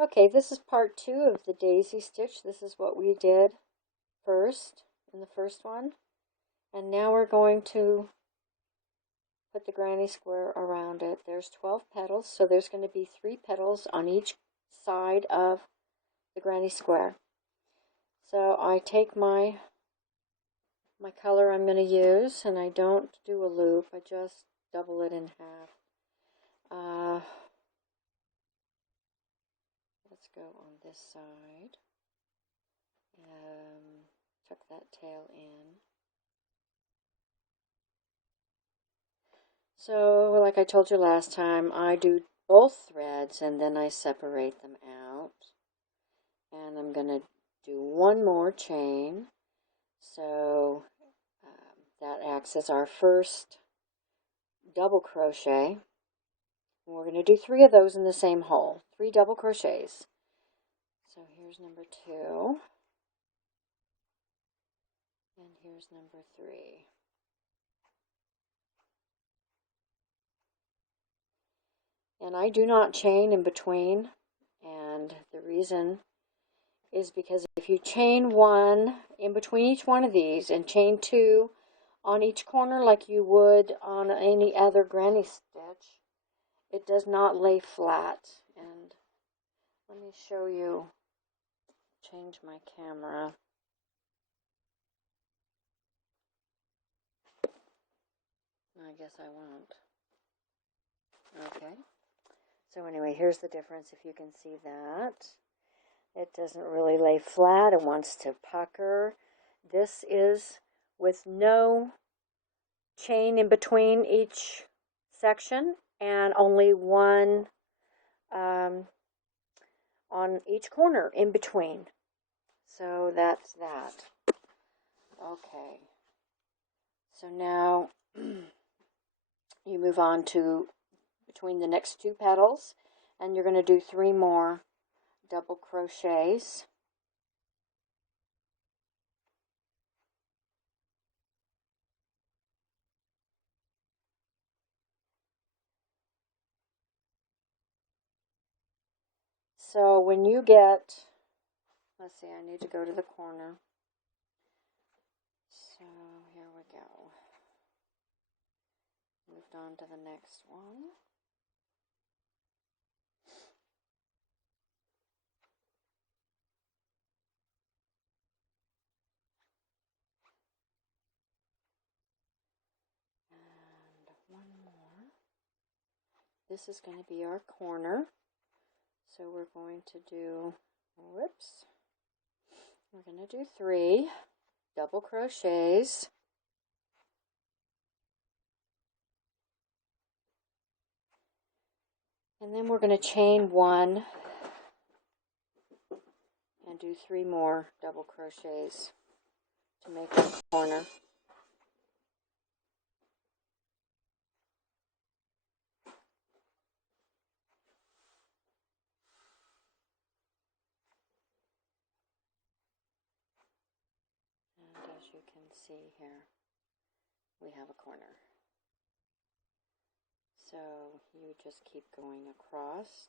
Okay, this is part 2 of the daisy stitch. This is what we did first in the first one. And now we're going to put the granny square around it. There's 12 petals, so there's going to be 3 petals on each side of the granny square. So I take my color I'm going to use, and I don't do a loop, I just double it in half. Let's go on this side. Tuck that tail in. So, like I told you last time, I do both threads and then I separate them out. And I'm going to do one more chain. So, that acts as our first double crochet. And we're going to do 3 of those in the same hole. 3 double crochets. So here's number 2. And here's number 3. And I do not chain in between, and the reason is because if you chain 1 in between each one of these and chain 2 on each corner like you would on any other granny stitch, it does not lay flat. And let me show you, change my camera. I guess I won't. Okay. So anyway, here's the difference, if you can see that. It doesn't really lay flat. It wants to pucker. This is with no chain in between each section and only one on each corner in between. So that's that. Okay. So now you move on to between the next 2 petals, and you're going to do 3 more double crochets. So when you get, let's see, I need to go to the corner. So here we go. Moved on to the next one. And one more. This is going to be our corner. So we're going to do, whoops, we're going to do 3 double crochets. And then we're going to chain 1 and do 3 more double crochets to make our corner. And as you can see here, we have a corner. So you just keep going across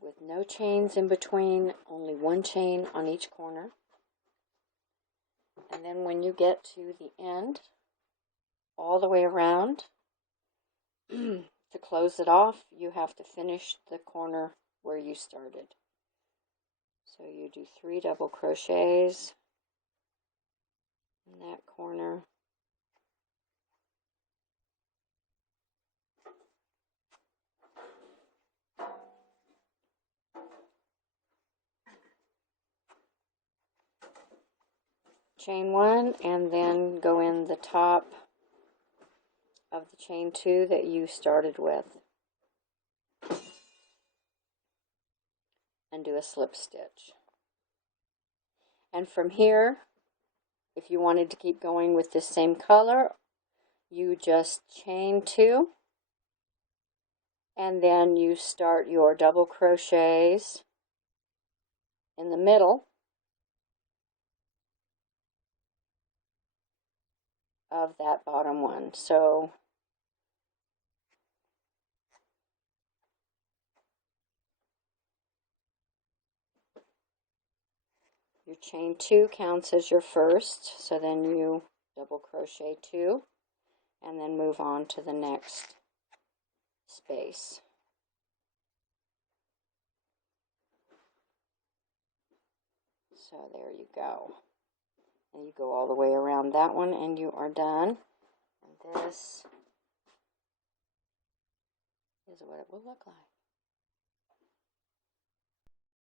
with no chains in between, only 1 chain on each corner. And then when you get to the end, all the way around, to close it off, you have to finish the corner where you started. So you do 3 double crochets in that corner. Chain 1 and then go in the top of the chain 2 that you started with and do a slip stitch. And from here, if you wanted to keep going with the same color, you just chain 2 and then you start your double crochets in the middle of that bottom one. So Your chain 2 counts as your first, so then you double crochet 2 and then move on to the next space. So there you go. And you go all the way around that one and you are done. And this is what it will look like.